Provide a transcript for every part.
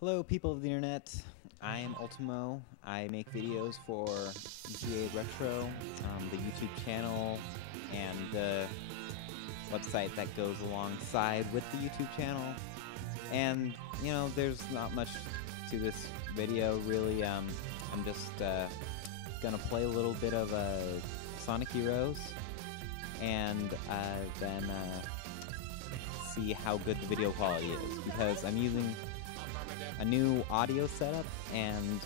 Hello, people of the internet. I am Ultimo. I make videos for GA Retro, the YouTube channel, and the website that goes alongside with the YouTube channel. And, you know, there's not much to this video, really. I'm just gonna play a little bit of Sonic Heroes, and then see how good the video quality is, because I'm using a new audio setup, and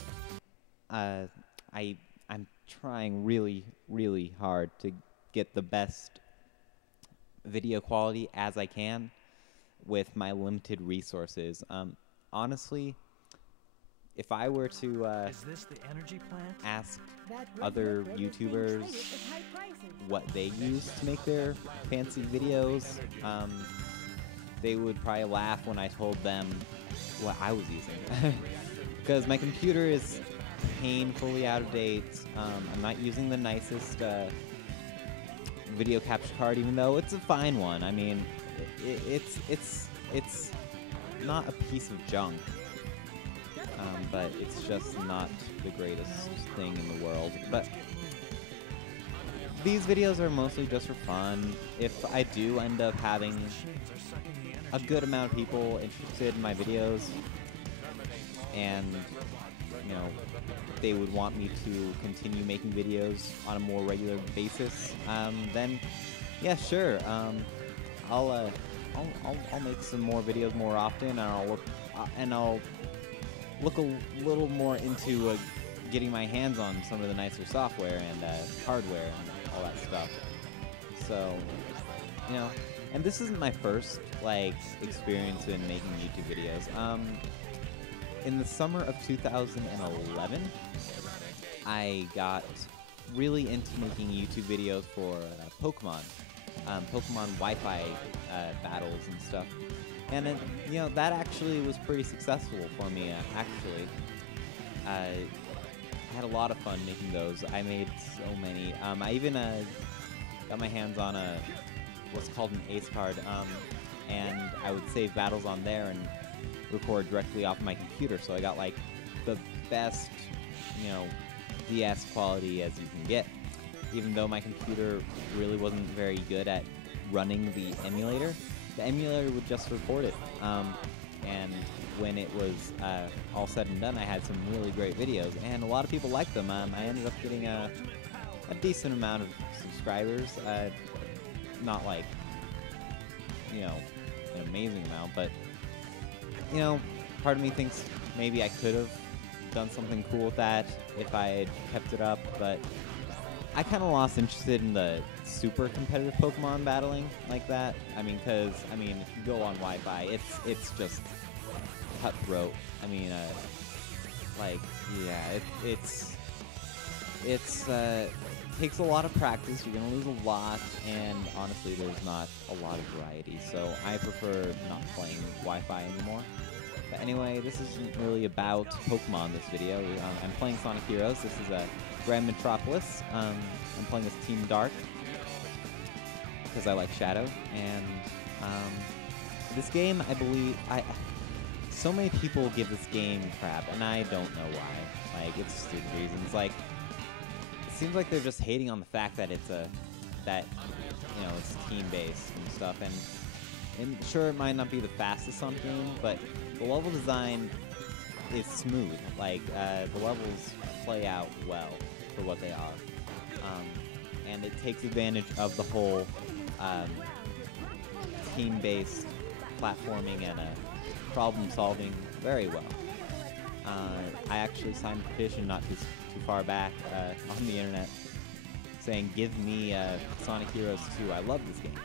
I'm trying really hard to get the best video quality as I can with my limited resources. Honestly, if I were to Is this the energy plant? ask other YouTubers what they use to make their fancy videos, they would probably laugh when I told them what I was using. Because my computer is painfully out of date. I'm not using the nicest video capture card, even though it's a fine one. I mean, it's not a piece of junk, but it's just not the greatest thing in the world. But these videos are mostly just for fun. If I do end up having a good amount of people interested in my videos, and you know, they would want me to continue making videos on a more regular basis, then yeah, sure, I'll make some more videos more often, and I'll look a little more into getting my hands on some of the nicer software and hardware and all that stuff. So, you know, and this isn't my first like experience in making YouTube videos. In the summer of 2011, I got really into making YouTube videos for Pokemon Wi-Fi battles and stuff, and you know, that actually was pretty successful for me. Actually, I had a lot of fun making those. I made so many. I even got my hands on what's called an ace card, and I would save battles on there and record directly off my computer. So I got like the best, you know, DS quality as you can get, even though my computer really wasn't very good at running the emulator. The emulator would just record it, and when it was all said and done, I had some really great videos, and a lot of people liked them. I ended up getting a decent amount of subscribers, not like, you know, an amazing amount, but you know, part of me thinks maybe I could have done something cool with that if I had kept it up, but I kind of lost interest in the super competitive Pokemon battling like that. I mean, because if you go on Wi-Fi, it's just cutthroat. I mean, like, yeah, it's takes a lot of practice. You're gonna lose a lot, and honestly, there's not a lot of variety. So I prefer not playing Wi-Fi anymore. But anyway, this isn't really about Pokemon, this video. I'm playing Sonic Heroes. This is a Grand Metropolis. I'm playing as Team Dark because I like Shadow. And this game, I believe, so many people give this game crap, and I don't know why. Like, it's stupid reasons. Like, it seems like they're just hating on the fact that it's you know, it's team-based and stuff. And sure, it might not be the fastest on game, but the level design is smooth. Like, the levels play out well for what they are. And it takes advantage of the whole team-based platforming and problem-solving very well. I actually signed a petition not too far back on the internet saying, give me Sonic Heroes 2. I love this game.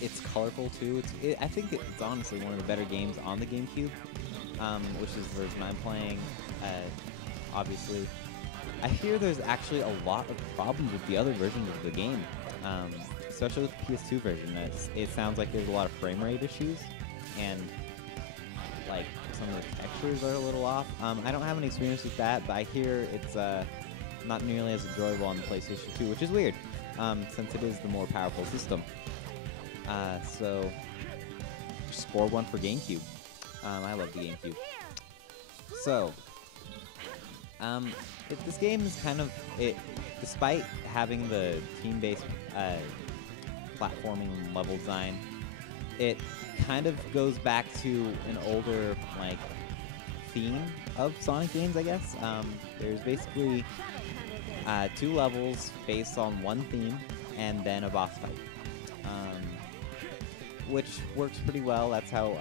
It's colorful too. I think it's honestly one of the better games on the GameCube, which is the version I'm playing, obviously. I hear there's actually a lot of problems with the other versions of the game, especially with the PS2 version. It sounds like there's a lot of frame rate issues, and like some of the textures are a little off. I don't have any experience with that, but I hear it's not nearly as enjoyable on the PlayStation 2, which is weird, since it is the more powerful system. So, score one for GameCube. I love the GameCube. So, this game is kind of despite having the team-based platforming level design, it kind of goes back to an older like theme of Sonic games, I guess. There's basically 2 levels based on one theme, and then a boss fight, which works pretty well. That's how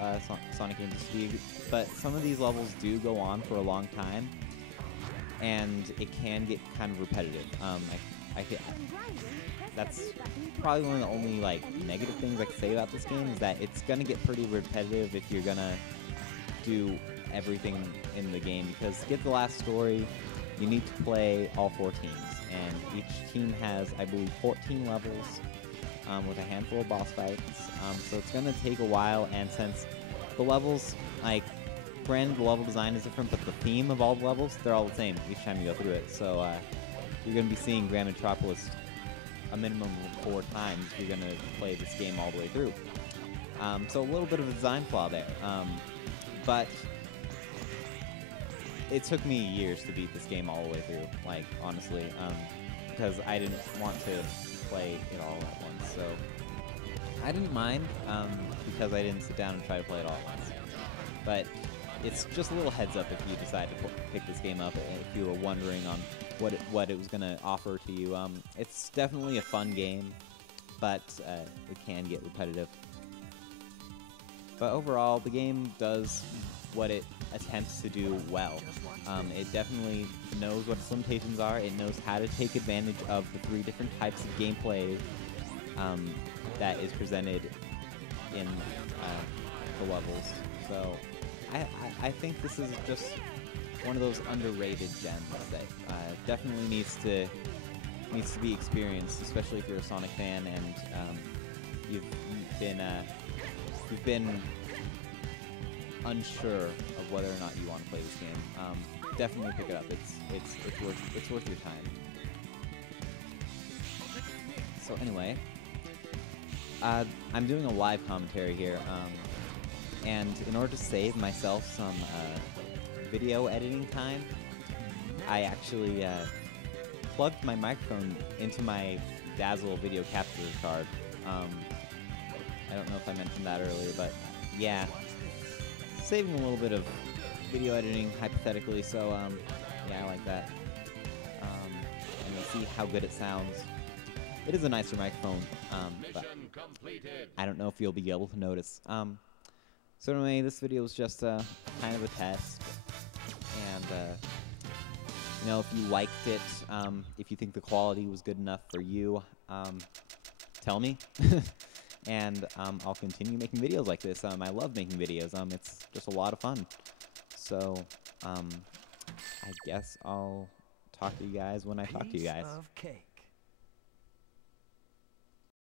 Sonic games used to be. But some of these levels do go on for a long time, and it can get kind of repetitive. That's probably one of the only like negative things I can say about this game, is that it's gonna get pretty repetitive if you're gonna do everything in the game, because to get the last story, you need to play all 4 teams, and each team has, I believe, 14 levels with a handful of boss fights. So it's gonna take a while, and since the levels, like, granted the level design is different, but the theme of all the levels, they're all the same each time you go through it. So you're gonna be seeing Grand Metropolis a minimum of 4 times if you're gonna play this game all the way through. So a little bit of a design flaw there, but it took me years to beat this game all the way through, like, honestly, because I didn't want to play it all at once. So I didn't mind, because I didn't sit down and try to play it all at once. But it's just a little heads up if you decide to pick this game up, if you were wondering on what it was going to offer to you. It's definitely a fun game, but it can get repetitive. But overall, the game does what it attempts to do well. It definitely knows what its limitations are. It knows how to take advantage of the 3 different types of gameplay that is presented in the levels. So I think this is just one of those underrated gems that definitely needs to be experienced, especially if you're a Sonic fan and you've been unsure of whether or not you want to play this game. Definitely pick it up. It's worth your time. So anyway, I'm doing a live commentary here, and in order to save myself some video editing time, I actually plugged my microphone into my Dazzle video capture card. I don't know if I mentioned that earlier, but yeah, saving a little bit of video editing hypothetically. So yeah, I like that. And you'll see how good it sounds. It is a nicer microphone, but I don't know if you'll be able to notice. So anyway, this video was just kind of a test, and you know, if you liked it, if you think the quality was good enough for you, tell me, and I'll continue making videos like this. I love making videos. It's just a lot of fun. So I guess I'll talk to you guys when I talk to you guys. Piece of cake.